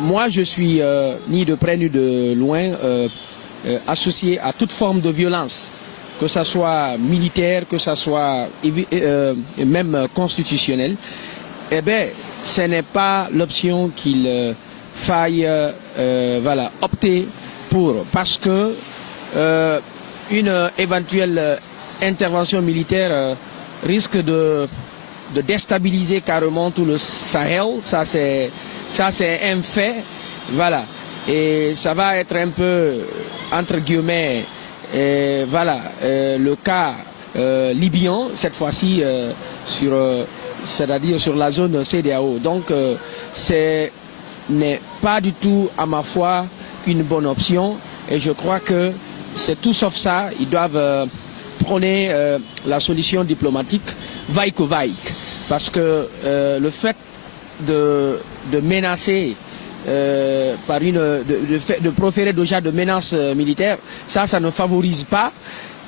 moi, je suis ni de près ni de loin associé à toute forme de violence, que ce soit militaire, que ce soit même constitutionnel. Eh bien, ce n'est pas l'option qu'il faille voilà, opter pour, parce que une éventuelle intervention militaire risque de déstabiliser carrément tout le Sahel. Ça c'est un fait, voilà. Et ça va être un peu, entre guillemets, voilà, le cas libyen, cette fois-ci, c'est-à-dire sur la zone CEDEAO. Donc, ce n'est pas du tout, à ma foi, une bonne option. Et je crois que c'est tout sauf ça. Ils doivent prôner la solution diplomatique, vaille que vaille. Parce que le fait de menacer de proférer déjà de menaces militaires, ça ne favorise pas,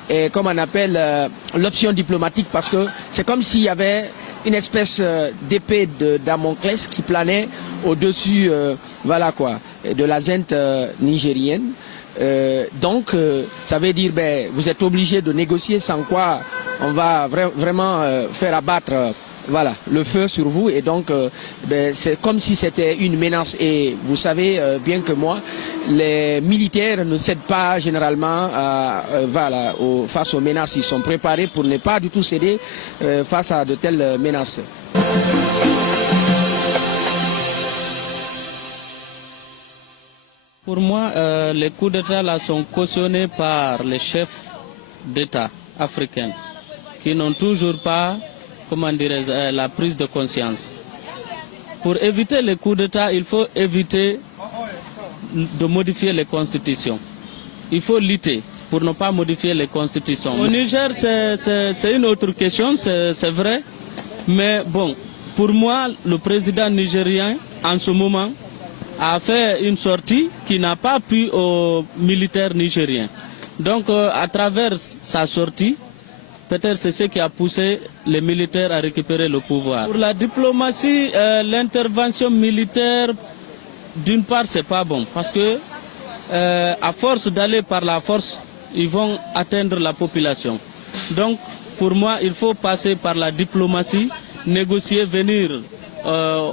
et comme on appelle l'option diplomatique, parce que c'est comme s'il y avait une espèce d'épée de Damoclès qui planait au-dessus voilà quoi, de la zente nigérienne. Donc ça veut dire vous êtes obligé de négocier, sans quoi on va vraiment faire abattre voilà, le feu sur vous, et donc c'est comme si c'était une menace. Et vous savez bien que moi, les militaires ne cèdent pas généralement voilà, face aux menaces. Ils sont préparés pour ne pas du tout céder face à de telles menaces. Pour moi, les coups d'État là sont cautionnés par les chefs d'État africains qui n'ont toujours pas, comment dirais-je, la prise de conscience. Pour éviter les coups d'État, il faut éviter de modifier les constitutions. Il faut lutter pour ne pas modifier les constitutions. Au Niger, c'est une autre question, c'est vrai. Mais bon, pour moi, le président nigérien, en ce moment, a fait une sortie qui n'a pas plu aux militaires nigériens. Donc, à travers sa sortie, peut-être c'est ce qui a poussé les militaires à récupérer le pouvoir. Pour la diplomatie, l'intervention militaire, d'une part, c'est pas bon. Parce que, à force d'aller par la force, ils vont atteindre la population. Donc, pour moi, il faut passer par la diplomatie, négocier, venir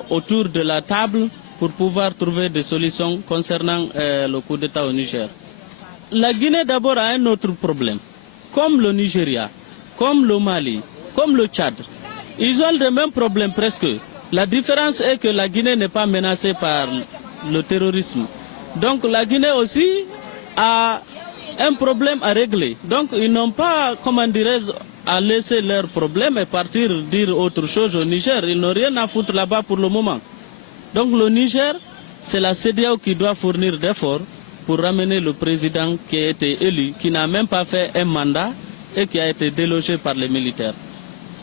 autour de la table pour pouvoir trouver des solutions concernant le coup d'État au Niger. La Guinée, d'abord, a un autre problème. Comme le Nigeria, comme le Mali, comme le Tchad, ils ont le même problème presque. La différence est que la Guinée n'est pas menacée par le terrorisme. Donc la Guinée aussi a un problème à régler. Donc ils n'ont pas, comment dirais-je, à laisser leurs problèmes et partir dire autre chose au Niger. Ils n'ont rien à foutre là-bas pour le moment. Donc le Niger, c'est la CEDEAO qui doit fournir d'efforts pour ramener le président qui a été élu, qui n'a même pas fait un mandat, et qui a été délogé par les militaires.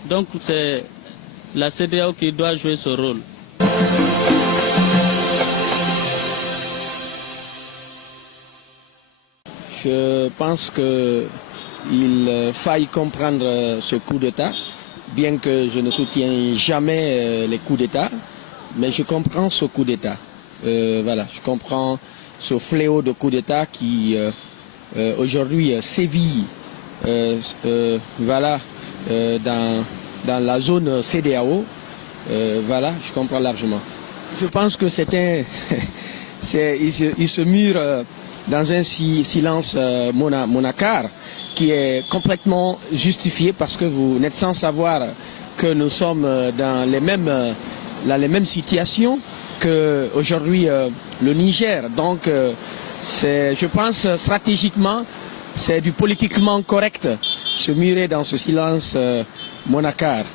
Donc c'est la CEDEAO qui doit jouer ce rôle. Je pense qu'il faille comprendre ce coup d'État, bien que je ne soutiens jamais les coups d'État, mais je comprends ce coup d'État. Voilà, je comprends ce fléau de coup d'État qui aujourd'hui sévit voilà, dans la zone CEDEAO. Voilà, je comprends largement. Je pense que il se mure dans un silence monacard qui est complètement justifié, parce que vous n'êtes sans savoir que nous sommes dans les mêmes situations qu'aujourd'hui le Niger. Donc je pense stratégiquement, c'est du politiquement correct se murer dans ce silence monacard.